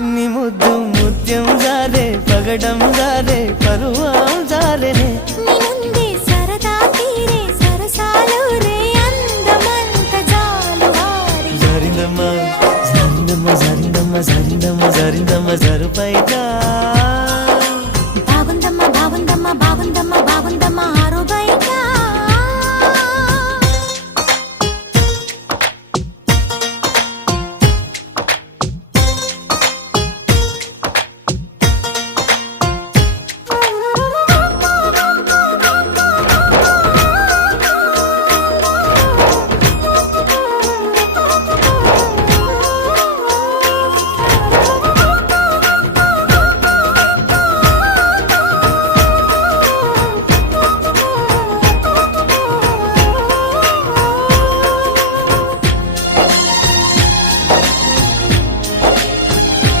నీ ముద్దు ముత్యం జారే పగడం జారే పరువం జారెనే నీ ముందే సరదా తీరే సరసాలు రే అందమంత జాలువారి జారిందమ్మ జారిందమ్మ జారిందమ్మ జారిందమ్మ జారిందమ్మ జరుపైట బాగుందమ్మ బాగుందమ్మ బాగుందమ్మ బాగుందమ్మ